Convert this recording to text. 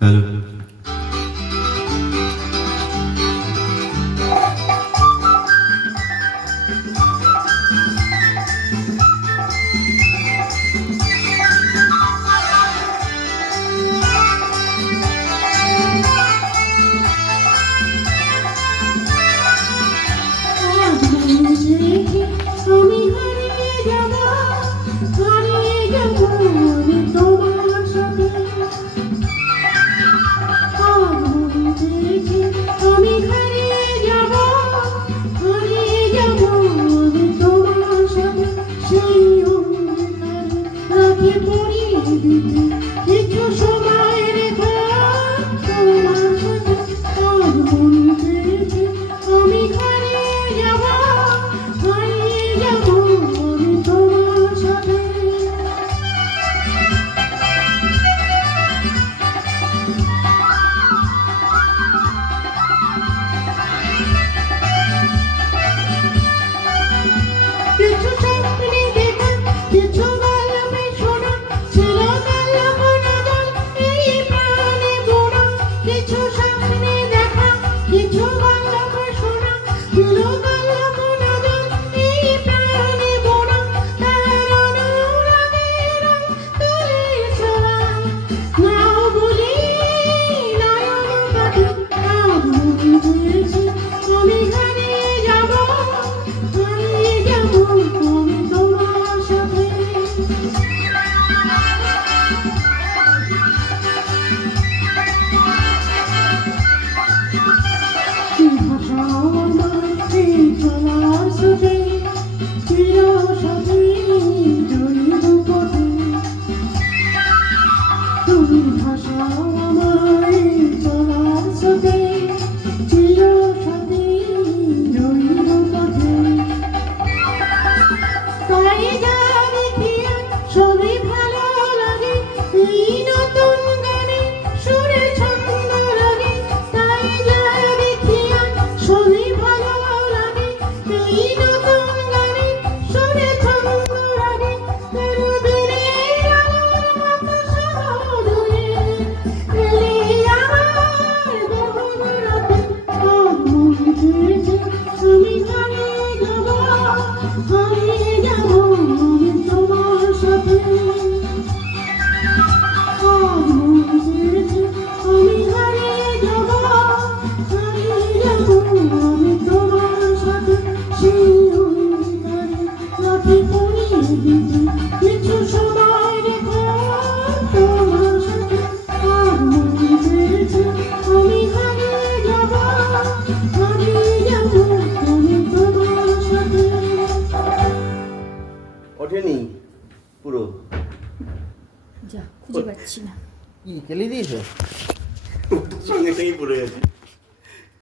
Hello. আমি হারিয়ে যাব আমি তোমার সাথে। আমি হারিয়ে যাব আমি তোমার সাথে। সেই অন্ধকারে রাখি পড়িয়ে দিতে কিছু সময় রেখো তোমার সাথে। আজ মনে পেয়েছে আমি হারিয়ে যাব আমি তোমার সাথে। কিছু স্বপ্নে দেখা, কিছু গল্পে শোনা, ছিল গল্প নজল এই প্রাণে বোনা। কিছু স্বপ্নে দেখা, কিছু গল্পে শোনা, ছিল গল্প নজল এই প্রাণে বোনা। তার অনুরাগের রং তুলে ছোঁয়া, নাও বলি নয়ন কাটে। আজ মনে হয়েছে আমি হারিয়ে যাব আমি তোমার সাথে। ভাষাও আমার এই চলার সাথে, চিরসাথী রইব পথে। তুমি ভাষাও আমার এই চলার সাথে, চিরসাথী রইব পথে। তাই যা দেখি সবই ভালো লাগে, এই নতুন গানে সুরে ছন্দ লাগে। তাই যা দেখি সবই ভালো লাগে, এই নতুন গানে সুরে ছন্দ লাগে। কেন দিনের আলোর মতো সহজ হয়ে এলে আমার গহন রাতে। আজ মনে হয়েছে আমি হারিয়ে যাব আমি তোমার সাথে। আজ মনে হয়েছে আমি হারিয়ে যাব আমি তোমার সাথে। সেই অন্ধকারে রাখি পড়িয়ে দিতে কিছু সময় রেখো তোমার সাথে। আজ মনে হয়েছে আমি হারিয়ে যাব আমি তোমার সাথে। ওঠেনি পুরো। যা খুঁজে পাচ্ছি না। কি কেলি দিয়েছো? সঙ্গে সঙ্গেই পড়ে গেছে।